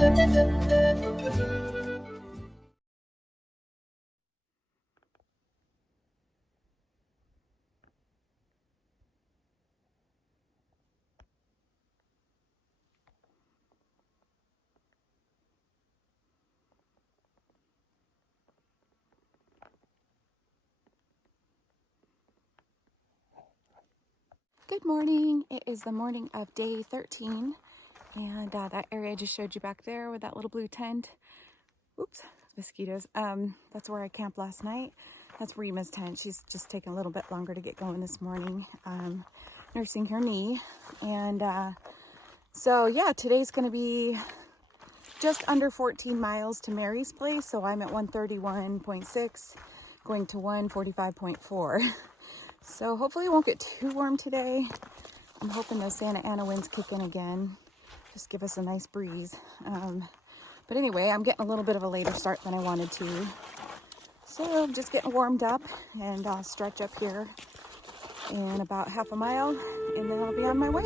Good morning. It is the morning of day 13, and that area I just showed you back there with that little blue tent. Oops, mosquitoes. That's where I camped last night. That's Rima's tent. She's just taking a little bit longer to get going this morning, nursing her knee. And so yeah, today's going to be just under 14 miles to Mary's place. So I'm at 131.6, going to 145.4. So hopefully it won't get too warm today. I'm hoping those Santa Ana winds kick in again. Just give us a nice breeze. But anyway, I'm getting a little bit of a later start than I wanted to. So I'm just getting warmed up, and I'll stretch up here in about half a mile, and then I'll be on my way.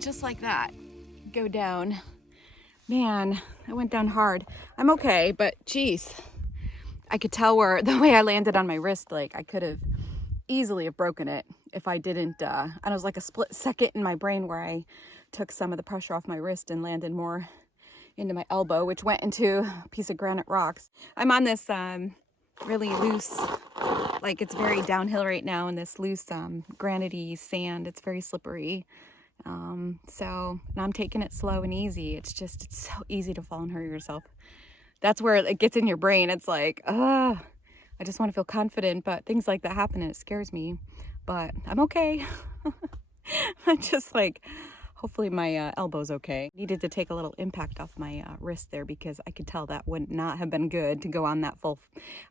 Just like that, go down. Man, I went down hard. I'm okay, but geez, I could tell where the way I landed on my wrist, like I could have easily have broken it if I didn't. And it was like a split second in my brain where I took some of the pressure off my wrist and landed more into my elbow, which went into a piece of granite rocks. I'm on this really loose, like it's very downhill right now, in this loose granity sand. It's very slippery. And I'm taking it slow and easy. It's so easy to fall and hurt yourself. That's where it gets in your brain. It's like, I just want to feel confident, but things like that happen and it scares me. But I'm okay. I'm just like, hopefully my elbow's okay. Needed to take a little impact off my wrist there, because I could tell that would not have been good to go on that full.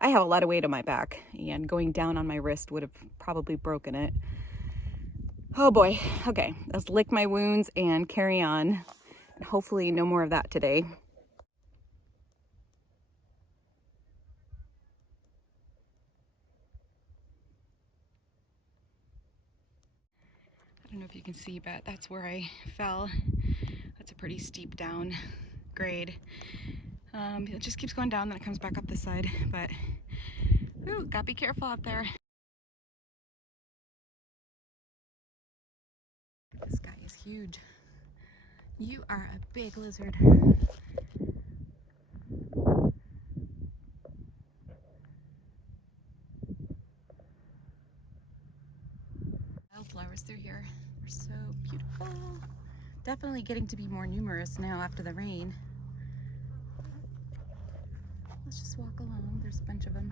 I have a lot of weight on my back, and going down on my wrist would have probably broken it. Oh boy. Okay, let's lick my wounds and carry on. Hopefully no more of that today. I don't know if you can see, but that's where I fell. That's a pretty steep down grade. It just keeps going down, then it comes back up this side. But ooh, gotta be careful out there. This guy is huge. You are a big lizard. Wildflowers through here are so beautiful. Definitely getting to be more numerous now after the rain. Let's just walk along. There's a bunch of them.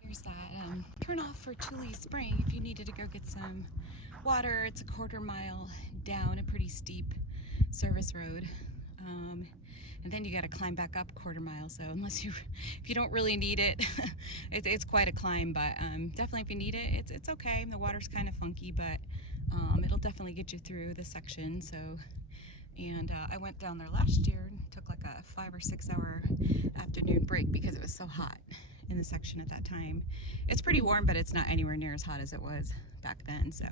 Here's that turn off for Thule Springs if you needed to go get some water. It's a quarter mile down a pretty steep service road. And then you got to climb back up a quarter mile. So if you don't really need it, it's quite a climb. But definitely if you need it, it's okay. The water's kind of funky, but it'll definitely get you through the section. So, and I went down there last year and took like a 5 or 6 hour afternoon break because it was so hot in the section at that time. It's pretty warm, but it's not anywhere near as hot as it was back then. So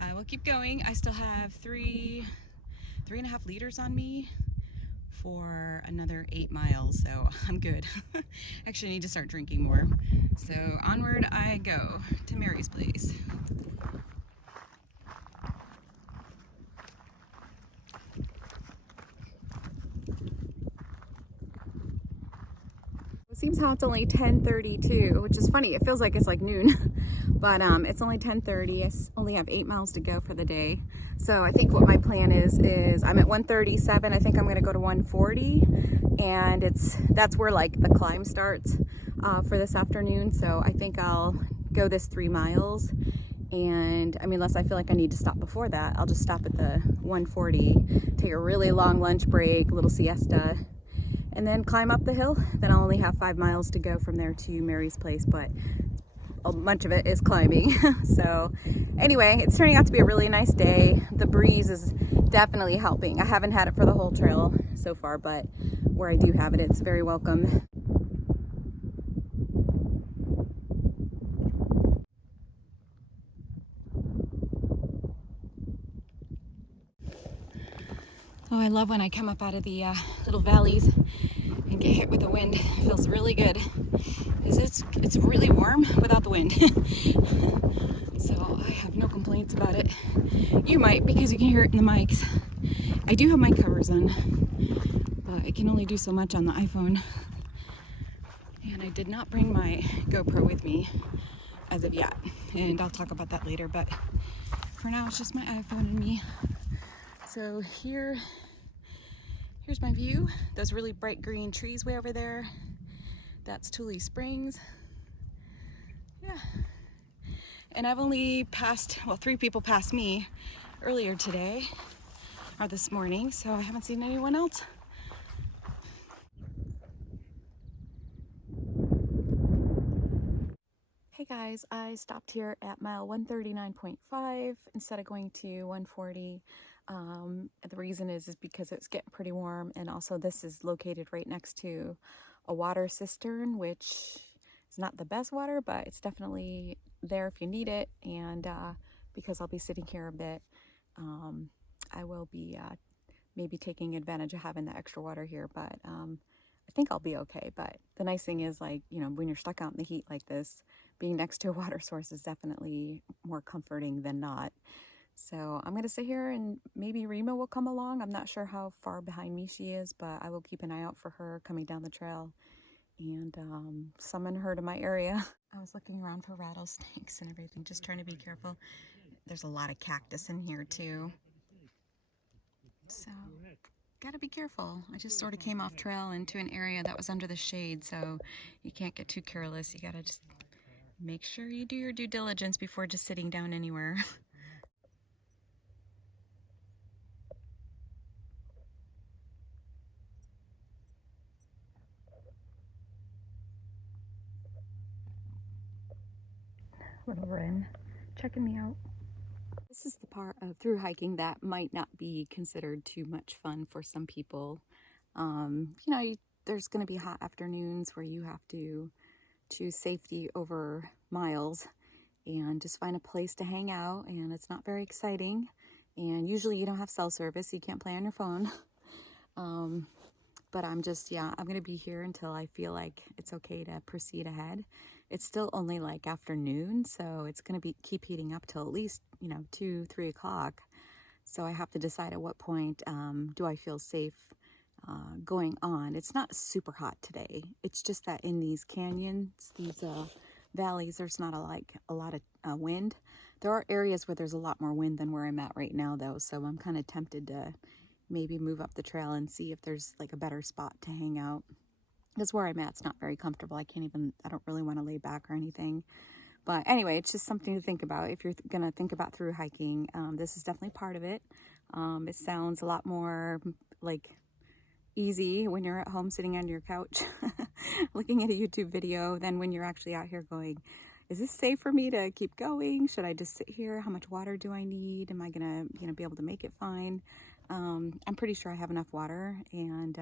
I will keep going. I still have 3.5 liters on me for another 8 miles, so I'm good. Actually, I need to start drinking more. So onward I go to Mary's place. It seems how it's only 10:32, which is funny. It feels like it's like noon, but it's only 10:30. I only have 8 miles to go for the day. So I think what my plan is I'm at 137. I think I'm going to go to 140, and that's where like the climb starts for this afternoon. So I think I'll go this 3 miles, and I mean, unless I feel like I need to stop before that, I'll just stop at the 140, take a really long lunch break, little siesta, and then climb up the hill. Then I'll only have 5 miles to go from there to Mary's place, but a bunch of it is climbing. So anyway, it's turning out to be a really nice day. The breeze is definitely helping. I haven't had it for the whole trail so far, but where I do have it, it's very welcome. Oh, I love when I come up out of the little valleys and get hit with the wind. It feels really good. It's really warm without the wind. So I have no complaints about it. You might, because you can hear it in the mics. I do have mic covers on, but I can only do so much on the iPhone. And I did not bring my GoPro with me as of yet, and I'll talk about that later, but for now it's just my iPhone and me. So here's my view. Those really bright green trees way over there, that's Thule Springs. Yeah. And I've only passed, well, 3 people passed me earlier today, or this morning, so I haven't seen anyone else. Hey guys, I stopped here at mile 139.5 instead of going to 140. The reason is because it's getting pretty warm, and also this is located right next to a water cistern, which is not the best water, but it's definitely there if you need it. And because I'll be sitting here a bit, I will be maybe taking advantage of having the extra water here, but I think I'll be okay. But the nice thing is, like, you know, when you're stuck out in the heat like this, being next to a water source is definitely more comforting than not. So I'm going to sit here, and maybe Rima will come along. I'm not sure how far behind me she is, but I will keep an eye out for her coming down the trail and summon her to my area. I was looking around for rattlesnakes and everything, just trying to be careful. There's a lot of cactus in here too, so gotta be careful. I just sort of came off trail into an area that was under the shade, so you can't get too careless. You gotta just make sure you do your due diligence before just sitting down anywhere. Little wren checking me out. This is the part of through hiking that might not be considered too much fun for some people. You know, there's going to be hot afternoons where you have to choose safety over miles and just find a place to hang out, and it's not very exciting. And usually you don't have cell service, so you can't play on your phone. But I'm just, yeah, I'm going to be here until I feel like it's okay to proceed ahead. It's still only like afternoon, so it's going to keep heating up till at least, you know, 2-3 o'clock. So I have to decide at what point do I feel safe going on. It's not super hot today. It's just that in these canyons, these valleys, there's not a lot of wind. There are areas where there's a lot more wind than where I'm at right now, though, so I'm kind of tempted to maybe move up the trail and see if there's like a better spot to hang out. Because where I'm at, it's not very comfortable. I don't really want to lay back or anything. But anyway, it's just something to think about if you're going to think about through hiking. This is definitely part of it. It sounds a lot more like easy when you're at home sitting on your couch looking at a YouTube video than when you're actually out here going, is this safe for me to keep going? Should I just sit here? How much water do I need? Am I gonna, be able to make it fine? I'm pretty sure I have enough water, and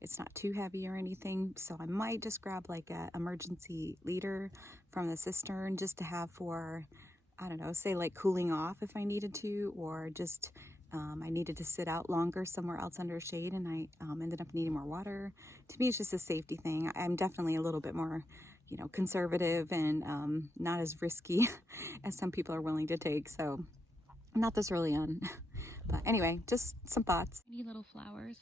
it's not too heavy or anything, so I might just grab like an emergency liter from the cistern just to have for, I don't know, say like cooling off if I needed to, or just I needed to sit out longer somewhere else under shade and I ended up needing more water. To me, it's just a safety thing. I'm definitely a little bit more, conservative and not as risky as some people are willing to take. So I'm not this early on. But anyway, just some thoughts. Any little flowers.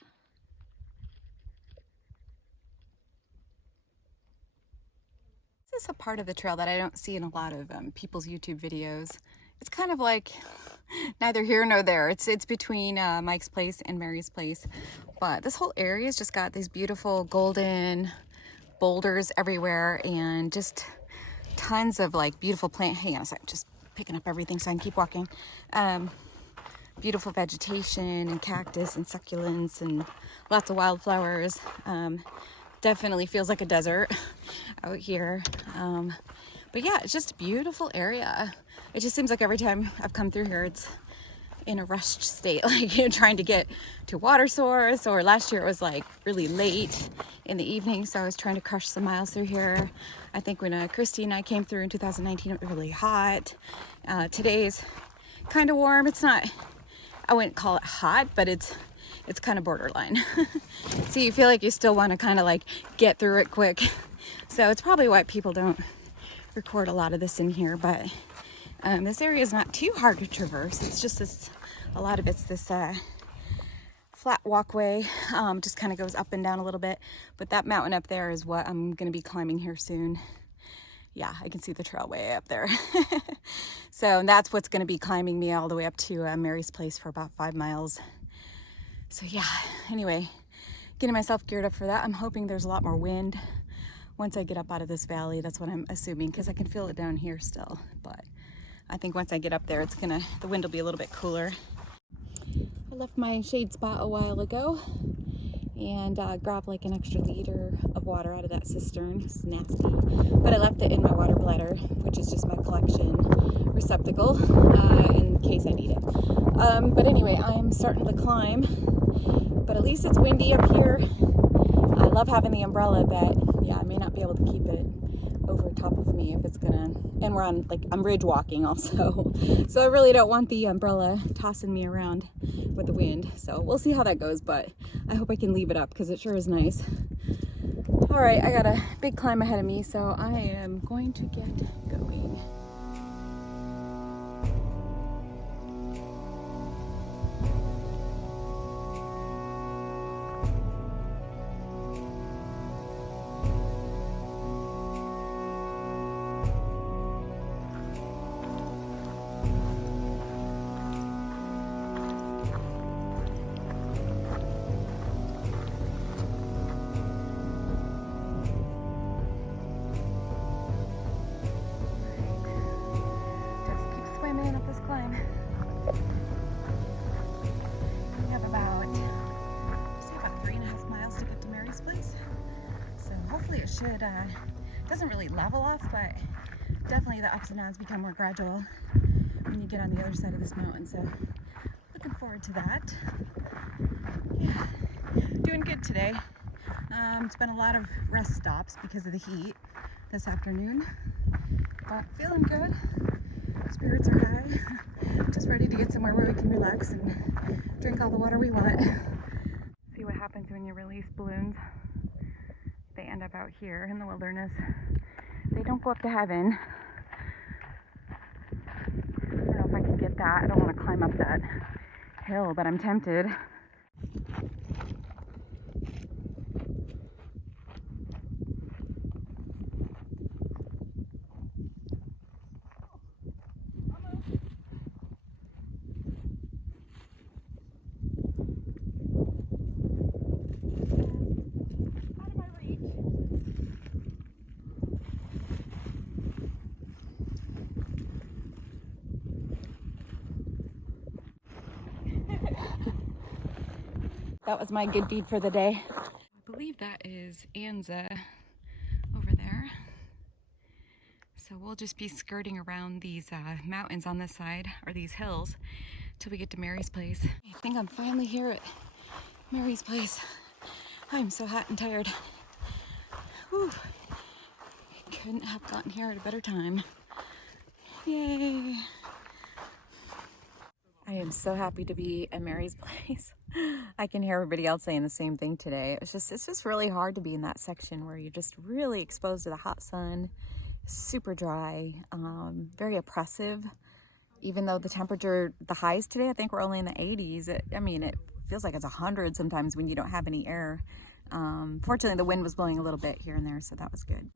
This is a part of the trail that I don't see in a lot of people's YouTube videos. It's kind of like neither here nor there. It's between Mike's place and Mary's place. But this whole area has just got these beautiful golden boulders everywhere and just tons of like beautiful plant. Hang on a sec, just picking up everything so I can keep walking. Beautiful vegetation and cactus and succulents and lots of wildflowers. Definitely feels like a desert out here. But yeah, it's just a beautiful area. It just seems like every time I've come through here, it's in a rushed state, like you're trying to get to water source, or last year it was like really late in the evening, so I was trying to crush some miles through here. I think when Christy and I came through in 2019, it was really hot. Today's kind of warm. It's not, I wouldn't call it hot, but it's kind of borderline. So you feel like you still want to kind of like get through it quick. So it's probably why people don't record a lot of this in here, but this area is not too hard to traverse. It's just this, a lot of it's this flat walkway, just kind of goes up and down a little bit. But that mountain up there is what I'm going to be climbing here soon. Yeah, I can see the trail way up there. So that's what's going to be climbing me all the way up to Mary's place for about 5 miles. So yeah, anyway, getting myself geared up for that. I'm hoping there's a lot more wind once I get up out of this valley. That's what I'm assuming, because I can feel it down here still. But I think once I get up there, the wind will be a little bit cooler. I left my shade spot a while ago and grabbed like an extra liter of water out of that cistern. It's nasty, but I left it in my water bladder, which is just my collection receptacle in case I need it. But anyway, I'm starting to climb, but at least it's windy up here. I love having the umbrella, but yeah, I may not be able to keep it over top of me if it's gonna, and we're on, like, I'm ridge walking also, so I really don't want the umbrella tossing me around with the wind. So we'll see how that goes, but I hope I can leave it up because it sure is nice. All right, I got a big climb ahead of me, so I am going to get going. Up this climb. We have about 3.5 miles to get to Mary's place. So hopefully it should, doesn't really level off, but definitely the ups and downs become more gradual when you get on the other side of this mountain. So looking forward to that. Yeah, doing good today. It's been a lot of rest stops because of the heat this afternoon, but feeling good. Spirits are high. Just ready to get somewhere where we can relax and drink all the water we want. See what happens when you release balloons. They end up out here in the wilderness. They don't go up to heaven. I don't know if I can get that. I don't want to climb up that hill, but I'm tempted. That was my good deed for the day. I believe that is Anza over there. So we'll just be skirting around these mountains on this side, or these hills, till we get to Mary's place. I think I'm finally here at Mary's place. I'm so hot and tired. Whew. I couldn't have gotten here at a better time. Yay! I am so happy to be at Mary's place. I can hear everybody else saying the same thing today. It's just really hard to be in that section where you're just really exposed to the hot sun, super dry, very oppressive. Even though the temperature, the highs today, I think we're only in the 80s. It feels like it's 100 sometimes when you don't have any air. Fortunately, the wind was blowing a little bit here and there, so that was good.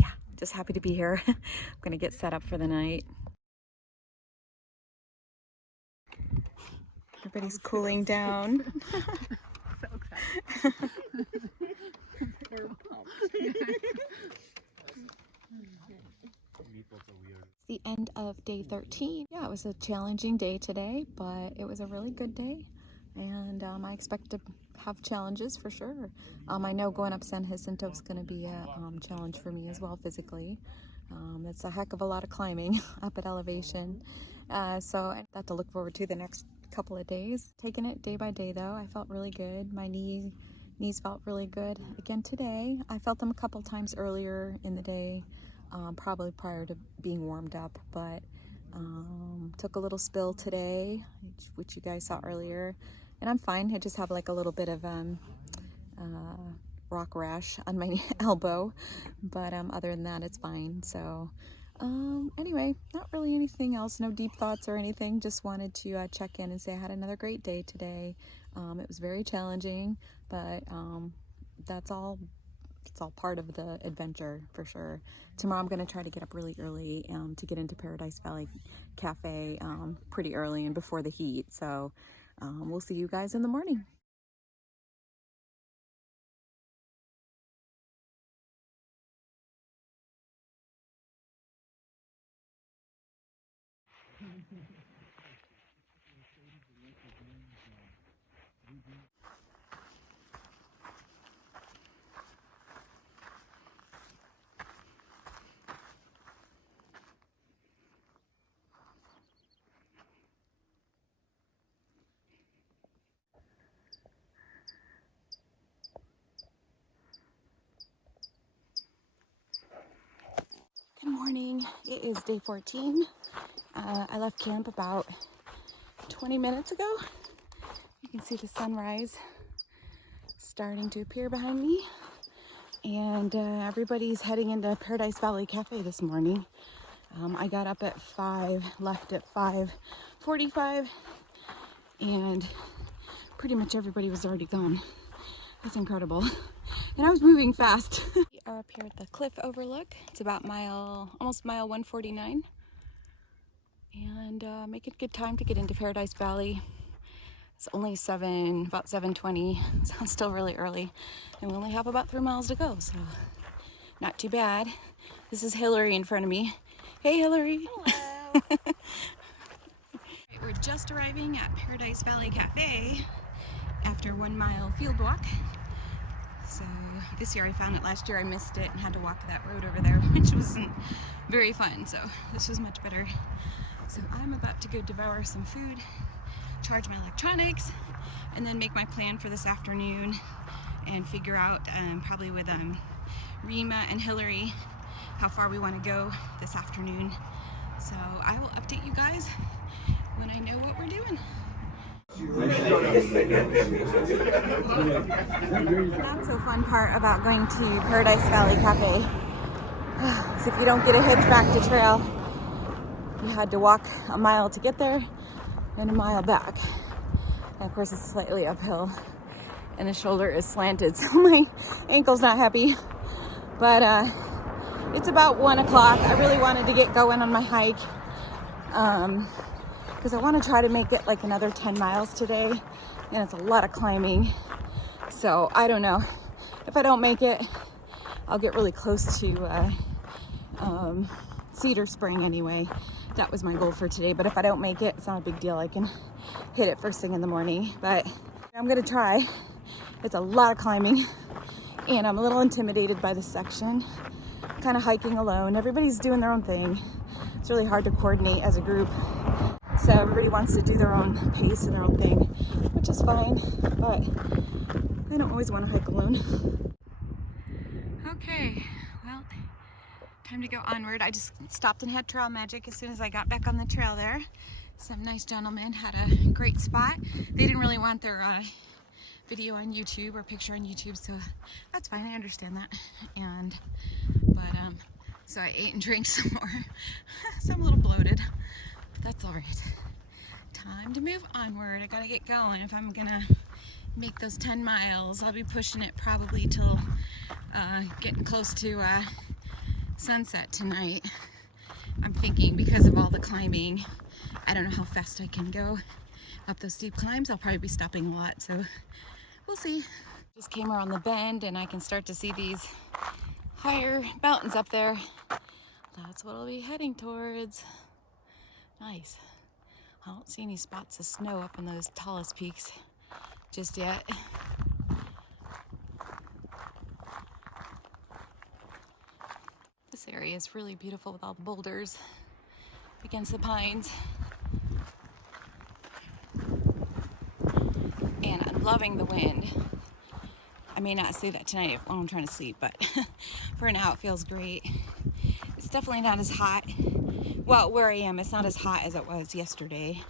Yeah, just happy to be here. I'm gonna get set up for the night. Everybody's cooling down. So excited. We're pumped. It's the end of day 13. Yeah, it was a challenging day today, but it was a really good day. And I expect to have challenges for sure. I know going up San Jacinto is going to be a challenge for me as well physically. It's a heck of a lot of climbing up at elevation. So I have to look forward to the next couple of days. Taking it day by day though, I felt really good. My knees felt really good again today. I felt them a couple times earlier in the day, probably prior to being warmed up, but took a little spill today, which you guys saw earlier, and I'm fine. I just have like a little bit of rock rash on my elbow, but other than that it's fine. So anyway, not really anything else, no deep thoughts or anything. Just wanted to check in and say I had another great day today. It was very challenging, but that's all. It's all part of the adventure for sure. Tomorrow I'm going to try to get up really early to get into Paradise Valley Cafe pretty early and before the heat. So we'll see you guys in the morning. Good morning. It is day 14. I left camp about 20 minutes ago. You can see the sunrise starting to appear behind me. And everybody's heading into Paradise Valley Cafe this morning. I got up at 5, left at 5:45, and pretty much everybody was already gone. That's incredible. And I was moving fast. We are up here at the cliff overlook. It's about almost mile 149. And making a good time to get into Paradise Valley. It's only about 7:20, so it's still really early. And we only have about 3 miles to go, so not too bad. This is Hillary in front of me. Hey, Hillary. Hello. We're just arriving at Paradise Valley Cafe after 1 mile field walk. So this year I found it, last year I missed it and had to walk that road over there, which wasn't very fun. So this was much better. So I'm about to go devour some food, charge my electronics, and then make my plan for this afternoon and figure out probably with Rima and Hillary how far we want to go this afternoon. So I will update you guys when I know what we're doing. The not so fun part about going to Paradise Valley Cafe is if you don't get a hitch back to trail, you had to walk a mile to get there and a mile back. And of course it's slightly uphill and the shoulder is slanted, so my ankle's not happy. But it's about 1 o'clock. I really wanted to get going on my hike because I want to try to make it like another 10 miles today, and it's a lot of climbing. So I don't know. If I don't make it, I'll get really close to Thule Springs anyway. That was my goal for today, but if I don't make it, it's not a big deal. I can hit it first thing in the morning, but I'm gonna try. It's a lot of climbing, and I'm a little intimidated by this section. Kind of hiking alone. Everybody's doing their own thing. It's really hard to coordinate as a group. So everybody wants to do their own pace and their own thing, which is fine, but I don't always want to hike alone. Okay, well, time to go onward. I just stopped and had trail magic as soon as I got back on the trail there. Some nice gentlemen had a great spot. They didn't really want their video on YouTube or picture on YouTube, so that's fine, I understand that. So I ate and drank some more. So I'm a little bloated, but that's all right. Time to move onward. I gotta get going. If I'm gonna make those 10 miles, I'll be pushing it probably till getting close to sunset tonight. I'm thinking because of all the climbing, I don't know how fast I can go up those steep climbs. I'll probably be stopping a lot, so we'll see. Just came around the bend and I can start to see these higher mountains up there. That's what I'll be heading towards. Nice. I don't see any spots of snow up in those tallest peaks just yet. This area is really beautiful with all the boulders against the pines. And I'm loving the wind. I may not say that tonight while I'm trying to sleep, but for now it feels great. It's definitely not as hot. Well, where I am, it's not as hot as it was yesterday.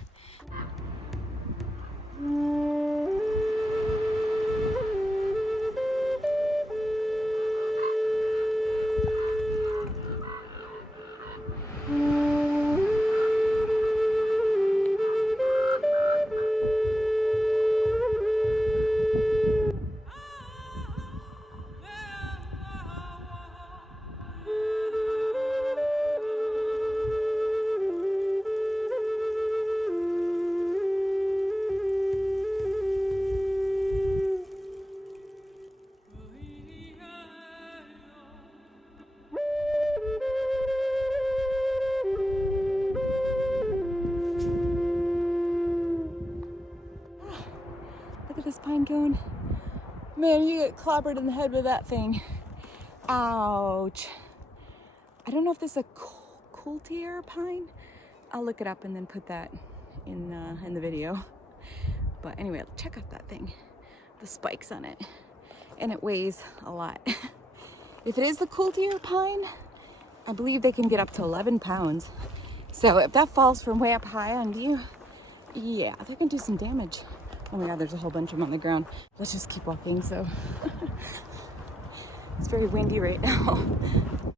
Look at this pine cone. Man, you get clobbered in the head with that thing. Ouch. I don't know if this is a coulter pine. I'll look it up and then put that in the video. But anyway, check out that thing. The spikes on it. And it weighs a lot. If it is the coulter pine, I believe they can get up to 11 pounds. So if that falls from way up high on you, yeah, they can do some damage. Oh my God, there's a whole bunch of them on the ground. Let's just keep walking, so. It's very windy right now. All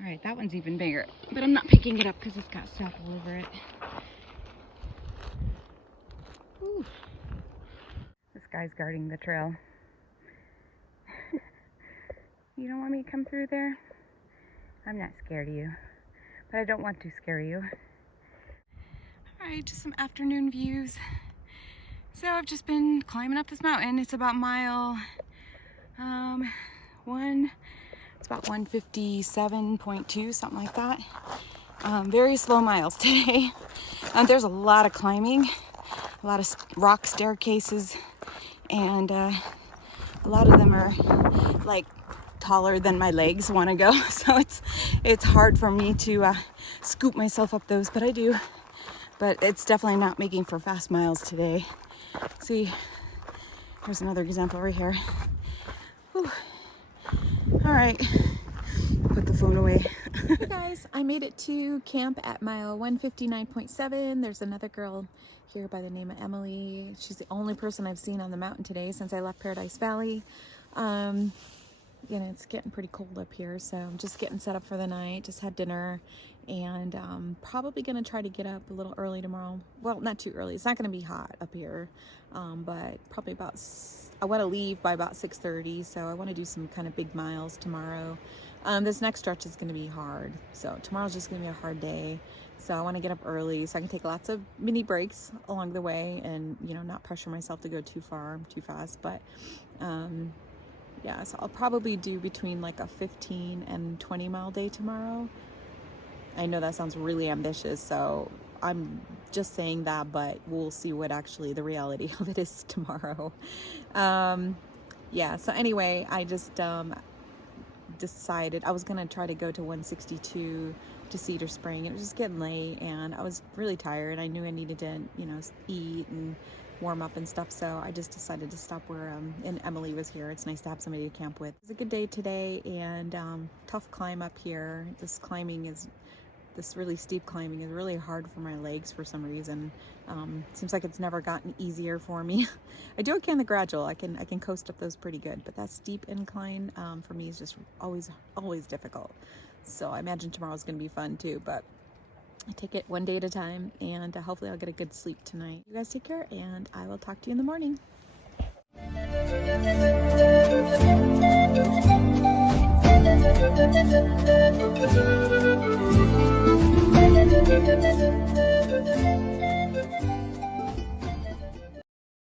right, that one's even bigger, but I'm not picking it up because it's got sap all over it. Ooh. This guy's guarding the trail. You don't want me to come through there? I'm not scared of you, but I don't want to scare you. All right, just some afternoon views. So I've just been climbing up this mountain. It's about mile one. It's about 157.2, something like that. Very slow miles today. There's a lot of climbing, a lot of rock staircases, and a lot of them are like taller than my legs want to go. So it's hard for me to scoop myself up those, but I do. But it's definitely not making for fast miles today. See, there's another example right here. Whew. All right, put the phone away. Hey guys, I made it to camp at mile 159.7. There's another girl here by the name of Emily. She's the only person I've seen on the mountain today since I left Paradise Valley. You know, it's getting pretty cold up here, so I'm just getting set up for the night. Just had dinner, and probably gonna try to get up a little early tomorrow. Well, not too early. It's not gonna be hot up here, but probably about, I want to leave by about 6:30, so I want to do some kind of big miles tomorrow. This next stretch is gonna be hard, so tomorrow's just gonna be a hard day. So I want to get up early so I can take lots of mini breaks along the way, and you know, not pressure myself to go too far, too fast. But yeah, so I'll probably do between like a 15 and 20 mile day tomorrow. I know that sounds really ambitious, so I'm just saying that, but we'll see what actually the reality of it is tomorrow. Yeah, so anyway, I just decided I was gonna try to go to 162 to Cedar Spring. It was just getting late and I was really tired. I knew I needed to, you know, eat and warm up and stuff, so I just decided to stop where and Emily was here. It's nice to have somebody to camp with. It was a good day today, and tough climb up here. This really steep climbing is really hard for my legs for some reason. Seems like it's never gotten easier for me. I do okay on the gradual. I can coast up those pretty good, but that steep incline for me is just always difficult. So I imagine tomorrow's gonna be fun too, but I take it one day at a time, and hopefully I'll get a good sleep tonight. You guys take care, and I will talk to you in the morning.